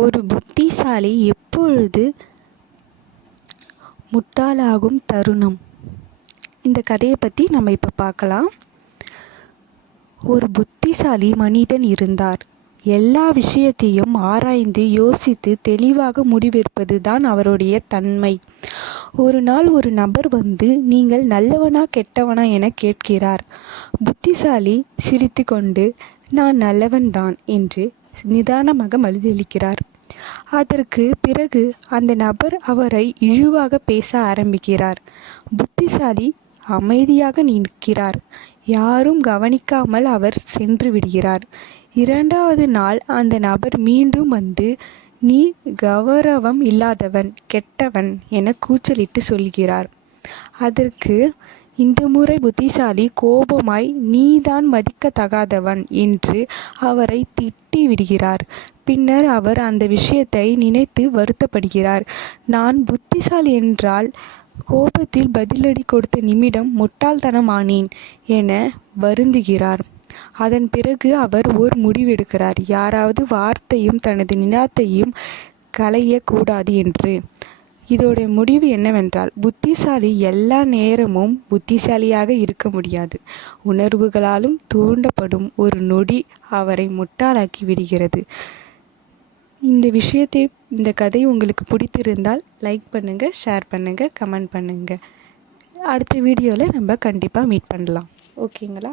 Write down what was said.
ஒரு புத்திசாலி எப்பொழுது முட்டாளாகும் தருணம்? இந்த கதையை பற்றி நம்ம இப்போ பார்க்கலாம். ஒரு புத்திசாலி மனிதன் இருந்தார். எல்லா விஷயத்தையும் ஆராய்ந்து யோசித்து தெளிவாக முடிவெடுப்பது தான் அவருடைய தன்மை. ஒரு நாள் ஒரு நபர் வந்து நீங்கள் நல்லவனா கெட்டவனா என கேட்கிறார். புத்திசாலி சிரித்து கொண்டு நான் நல்லவன்தான் என்று நிதானமாக மறுதளிக்கிறார் அதற்கு பிறகு அந்த நபர் அவரை இழிவாக பேச ஆரம்பிக்கிறார். புத்திசாலி அமைதியாக நிற்கிறார். யாரும் கவனிக்காமல் அவர் சென்று விடுகிறார். இரண்டாவது நாள் அந்த நபர் மீண்டும் வந்து நீ கௌரவம் இல்லாதவன் கெட்டவன் என கூச்சலிட்டு சொல்கிறார். அதற்கு இந்த முறை புத்திசாலி கோபமாய் நீதான் மதிக்கத்தகாதவன் என்று அவரை திட்டி விடுகிறார். பின்னர் அவர் அந்த விஷயத்தை நினைத்து வருத்தப்படுகிறார். நான் புத்திசாலி என்றால் கோபத்தில் பதிலடி கொடுத்த நிமிடம் முட்டாள்தனமானேன் என வருந்துகிறார். அதன் பிறகு அவர் ஓர் முடிவெடுக்கிறார். யாராவது வார்த்தையும் தனது நினாத்தையும் களையக்கூடாது என்று. இதோடைய முடிவு என்னவென்றால் புத்திசாலி எல்லா நேரமும் புத்திசாலியாக இருக்க முடியாது. உணர்வுகளாலும் தூண்டப்படும் ஒரு நொடி அவரை முட்டாளாக்கி விடுகிறது. இந்த விஷயத்தை இந்த கதை உங்களுக்கு பிடித்திருந்தால் லைக் பண்ணுங்கள் ஷேர் பண்ணுங்கள் கமெண்ட் பண்ணுங்கள் அடுத்த வீடியோவில் நம்ம கண்டிப்பாக மீட் பண்ணலாம். ஓகேங்களா?